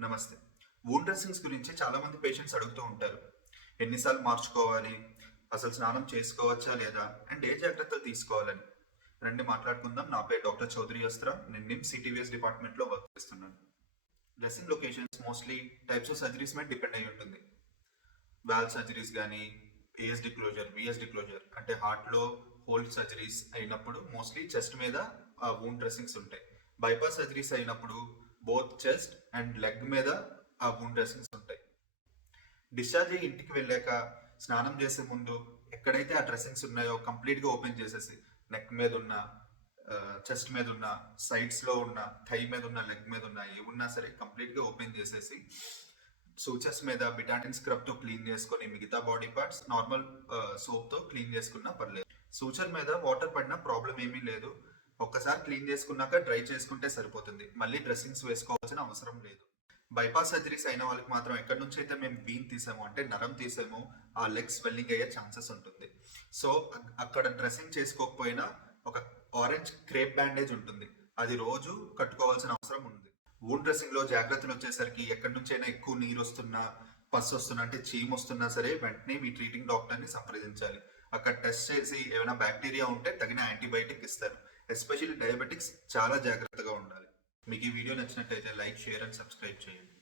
నమస్తే. వూన్ డ్రెస్సింగ్స్ గురించి చాలామంది పేషెంట్స్ అడుగుతూ ఉంటారు. ఎన్నిసార్లు మార్చుకోవాలి? అసలు స్నానం చేసుకోవచ్చా లేదా? అండ్ ఏ జాగ్రత్తలు తీసుకోవాలని? రండి మాట్లాడుకుందాం. నా పేరు డాక్టర్ చౌదరి అస్త్ర. నేను నిమ్ సిటీవీఎస్ డిపార్ట్మెంట్లో వర్క్ చేస్తున్నాను. Dressing locations mostly types of surgeries మీద డిపెండ్ అయి ఉంటుంది. వాల్ సర్జరీస్ కానీ ఏఎస్డి క్లోజర్ విఎస్డి క్లోజర్ అంటే హార్ట్లో హోల్ సర్జరీస్ అయినప్పుడు మోస్ట్లీ చెస్ట్ మీద ఆ డ్రెస్సింగ్స్ ఉంటాయి. బైపాస్ సర్జరీస్ అయినప్పుడు బోత్ చెస్ట్ అండ్ లెగ్ మీద ఆ వూండ్ డ్రెస్సింగ్స్ ఉంటాయి. డిశ్చార్జ్ అయ్యి ఇంటికి వెళ్ళాక స్నానం చేసే ముందు ఎక్కడైతే ఆ డ్రెస్సింగ్స్ ఉన్నాయో కంప్లీట్గా ఓపెన్ చేసేసి నెక్ మీద ఉన్న చెస్ట్ మీద ఉన్న సైడ్స్లో ఉన్న థై మీద ఉన్న లెగ్ మీద ఉన్న ఏ ఉన్నా సరే కంప్లీట్గా ఓపెన్ చేసేసి సూచర్స్ మీద బిటాటిన్ స్క్రబ్తో క్లీన్ చేసుకొని మిగతా బాడీ పార్ట్స్ నార్మల్ సోప్తో క్లీన్ చేసుకున్నా పర్లేదు. సూచర్ మీద వాటర్ పడినా ప్రాబ్లం ఏమీ లేదు. ఒక్కసారి క్లీన్ చేసుకున్నాక డ్రై చేసుకుంటే సరిపోతుంది. మళ్ళీ డ్రెస్సింగ్స్ వేసుకోవాల్సిన అవసరం లేదు. బైపాస్ సర్జరీస్ అయిన వాళ్ళకి మాత్రం ఎక్కడి నుంచి అయితే మేము బీన్ తీసాము అంటే నరం తీసాము ఆ లెగ్ స్వెల్లింగ్ అయ్యే ఛాన్సెస్ ఉంటుంది. సో అక్కడ డ్రెస్సింగ్ చేసుకోకపోయినా ఒక ఆరెంజ్ క్రేప్ బ్యాండేజ్ ఉంటుంది. అది రోజు కట్టుకోవాల్సిన అవసరం ఉంది. వూన్ డ్రెస్సింగ్లో జాగ్రత్తలు వచ్చేసరికి ఎక్కడి నుంచైనా ఎక్కువ నీరు వస్తున్నా పస్ వస్తున్నా అంటే చీమ్ వస్తున్నా సరే వెంటనే మీ ట్రీటింగ్ డాక్టర్ని సంప్రదించాలి. అక్కడ టెస్ట్ చేసి ఏమైనా బ్యాక్టీరియా ఉంటే తగిన యాంటీబయాటిక్ ఇస్తారు. ఎస్పెషల్లీ డయాబెటిక్స్ చాలా జాగ్రత్తగా ఉండాలి. మీకు ఈ వీడియో నచ్చినట్టయితే లైక్ షేర్ అండ్ సబ్స్క్రైబ్ చేయండి.